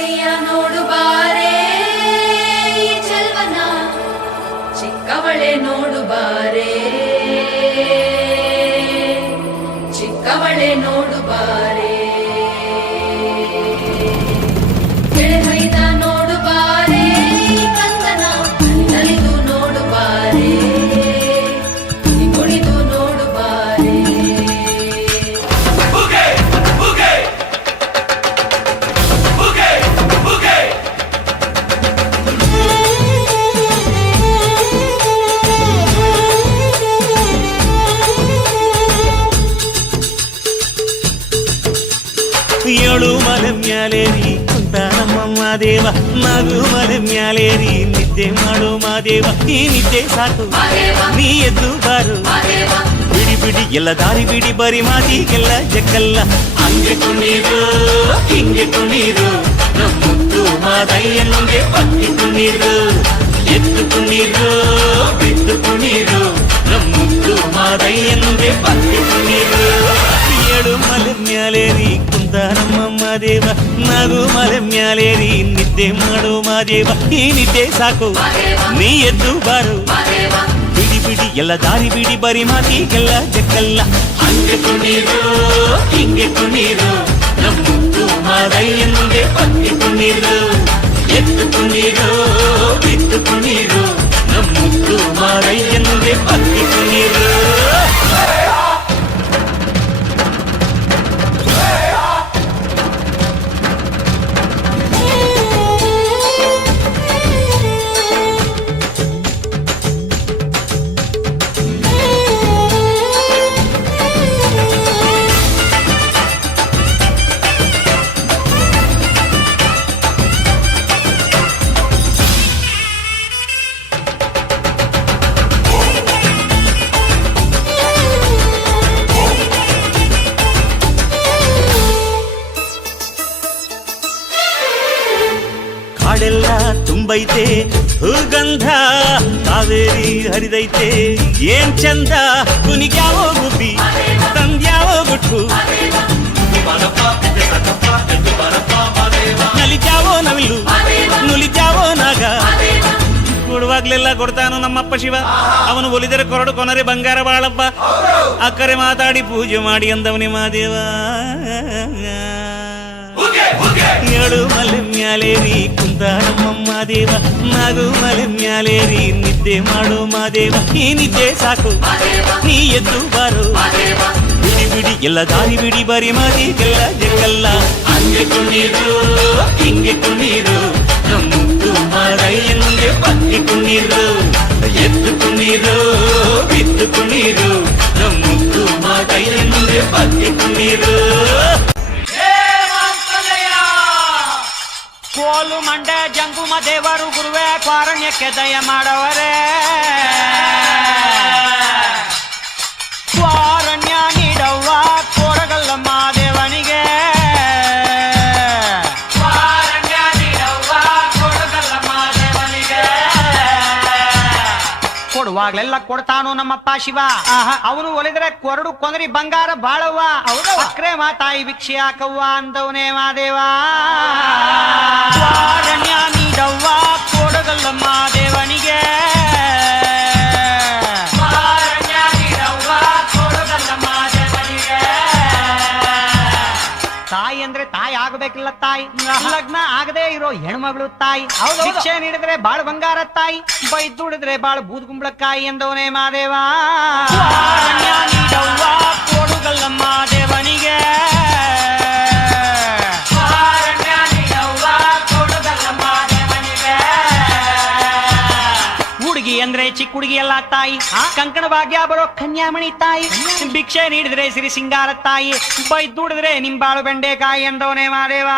ಚಿಕ್ಕಯ್ಯ ನೋಡು ಬಾರೆ ಚೆಲ್ವನ, ಚಿಕ್ಕವಳೆ ನೋಡು ಬಾರೆ, ಚಿಕ್ಕವಳೆ ನೋಡು ಬಾರೆ. ಎಳೆಮೈದ ನೋಡು ಬಾರೆ ಕಂದನ, ನಲಿದು ನೋಡು ಬಾರೆ, ಕುಣಿದು ನೋಡು ಬಾರೆ. ಏಳು ಮಲೆ ಮ್ಯಾಲೇರಿ ಕುಂತ ನಮ್ಮಮ್ಮ ದೇವ, ನಗು ಮಲೆ ಮ್ಯಾಲೇರಿ ನಿದ್ದೆ ಮಾಡು ಮಾದೇವ. ಈ ನಿದ್ದೆ ಸಾಕು ನೀ ಎದ್ದು ಬಾರು, ಬಿಡಿ ಬಿಡಿ ಎಲ್ಲ ದಾರಿ ಬಿಡಿ, ಬರಿ ಮಾತಿಗೆಲ್ಲ ಜಕ್ಕಲ್ಲ. ಹಂಗೆ ಕುಣೀರು ಹಿಂಗೆ ಕುಣೀರು, ನಮ್ಮುತ್ತು ಮಾದಯ್ಯನಿಗೆ ಪಕ್ಕಿ ಕುಣೀರು. ಎದ್ದು ಕುಣೀರು ಬಿದ್ದು ಕುಣೀರು, ನಮ್ಮುತ್ತು ಮಾದಯ್ಯನಿಗೆ ಪಕ್ಕಿ ಕುಣೀರು. ಏಳು ಮಲೆ ಮ್ಯಾಲೇರಿ ಕುಂತ ನಮ್ಮಮ್ಮ ದೇವ, ನಗು ಮಲೆ ಮ್ಯಾಲೇರಿ ನಿದ್ದೆ ಮಾಡು ಮಾದೇವ. ಈ ನಿದ್ದೆ ಸಾಕು ನೀ ಎದ್ದು ಬಾರು, ಬಿಡಿ ಬಿಡಿ ಎಲ್ಲ ದಾರಿ ಬಿಡಿ, ಬರಿ ಮಾತಿಗೆಲ್ಲ ಜಕ್ಕಲ್ಲ. ಹಂಗೆ ಕುಣೀರು ಹಿಂಗೆ ಕುಣೀರು, ನಮ್ಮುತ್ತು ಮಾದಯ್ಯನಿಗೆ ಪಕ್ಕಿ ಕುಣೀರು. ಎದ್ದು ಕುಣೀರು ಬಿದ್ದು ಕುಣೀರು, ನಮ್ಮುತ್ತು ಮಾದಯ್ಯನಿಗೆ ಪಕ್ಕಿ ಕುಣೀರು. ಕಾಡೆಲ್ಲ ತುಂಬೈತೆ ಹೂಗಂಧ, ಕಾವೇರಿ ಹರಿದೈತೆ ಏನ್ ಚಂದ. ಕುನಿಗ್ಯಾವೋ ಗುಬ್ಬಿ ತಂದ್ಯಾವೋ ಗುಟ್ಟು, ನಲಿಜಾವೋ ನವಿಲು ನುಲಿಜಾವೋ ನಾಗ. ಕೊಡುವಾಗ್ಲೆಲ್ಲ ಕೊಡ್ತಾನು ನಮ್ಮಪ್ಪ ಶಿವ, ಅವನು ಒಲಿದರೆ ಕೊರಡು ಕೊನರೆ ಬಂಗಾರ ಬಾಳಪ್ಪ. ಅಕ್ಕರೆ ಮಾತಾಡಿ ಪೂಜೆ ಮಾಡಿ ಅಂದವನೇ ಮಾದೇವ. ಏಳು ಮಲೆ ಮ್ಯಾಲೇರಿ ಕುಂತ ನಮ್ಮಮ್ಮ ದೇವ, ನಗು ಮಲೆ ಮ್ಯಾಲೇರಿ ನಿದ್ದೆ ಮಾಡು ಮಾದೇವ. ಈ ನಿದ್ದೆ ಸಾಕು ನೀ ಎದ್ದು ಬಾರು, ಬಿಡಿ ಬಿಡಿ ಎಲ್ಲ ದಾರಿ ಬಿಡಿ, ಬರಿ ಮಾತಿಗೆಲ್ಲ ಜಕ್ಕಲ್ಲ. ಹಂಗೆ ಕುಣೀರು ಹಿಂಗೆ ಕುಣೀರು, ನಮ್ಮುತ್ತು ಮಾದಯ್ಯನಿಗೆ ಪಕ್ಕಿ ಕುಣೀರು. ಎದ್ದು ಕುಣೀರು ಬಿದ್ದು ಕುಣೀರು, ನಮ್ಮುತ್ತು ಮಾದಯ್ಯನಿಗೆ ಪಕ್ಕಿ ಕುಣೀರು. ಕೋಲು ಮಂಡೆ ಜಂಗುಮ ದೇವರು ಗುರುವೇ ಕಾರಣ್ಯಕ್ಕೆ ದಯ ಮಾಡವರೇ. ಕಾರಣ್ಯ ನೀಡವ್ವ ಕೋರಗಲ್ಲ ಮಾದೇವನಿಗೆ, ಕಾರಣ್ಯ ನೀಡವ್ವ ಕೋರಗಲ್ಲ ಮಾದೇವನಿಗೆ. ಕೊಡುವಾಗ್ಲೆಲ್ಲ ಕೊಡ್ತಾನು ನಮ್ಮಪ್ಪ ಶಿವ, ಅವನು ಒಲಿದ್ರೆ ಕೊರಡು ಕೊಂದರಿ ಬಂಗಾರ ಬಾಳವ್ವ. ಅಕ್ರೆ ಮಾತಾಯಿ ಭಿಕ್ಷೆ ಹಾಕವ್ವ ಅಂದವನೇ ಮಾದೇವ. ಕಾರಣ್ಯ ನೀಡವ್ವ ಕೊಡಗಲ್ಲ ಮಾದೇವನಿಗೆ, ಕಾರಣ್ಯ ನೀಡವ್ವ ಕೊಡಗಲ್ಲ ಮಾದೇವನಿಗೆ. ತಾಯಿ ಅಂದ್ರೆ ತಾಯಿ ಆಗಬೇಕಿಲ್ಲ ತಾಯಿ, ಲಗ್ನ ಆಗದೆ ಇರೋ ಹೆಣ್ಮಗಳು ತಾಯಿ. ಭಿಕ್ಷೆ ನೀಡಿದ್ರೆ ಬಾಳ ಬಂಗಾರ ತಾಯಿ, ಬೈದುಡಿದ್ರೆ ಬಾಳ ಬೂದ್ ಕುಂಬಳಕಾಯಿ ಎಂದವನೇ ಮಾದೇವ. ಕಾರಣ್ಯ ನೀಡವ್ವ ಕೊಡಗಲ್ಲ ಮಾದೇವನಿಗೆ, ಕಾರಣ್ಯ ನೀಡವ್ವ ಕೊಡಗಲ್ಲ ಮಾದೇವನಿಗೆ. ಹುಡುಗಿ ಅಂದ್ರೆ ಚಿಕ್ಕ ಹುಡುಗಿ ಎಲ್ಲ ತಾಯಿ, ಕಂಕಣ ಭಾಗ್ಯ ಬರೋ ಕನ್ಯಾಮಣಿ ತಾಯಿ. ಭಿಕ್ಷೆ ನೀಡಿದ್ರೆ ಸಿರಿ ಸಿಂಗಾರ ತಾಯಿ, ಬೈದುಡಿದ್ರೆ ನಿಂಬಾಳು ಬೆಂಡೆಕಾಯಿ ಎಂದವನೇ ಮಾದೇವ.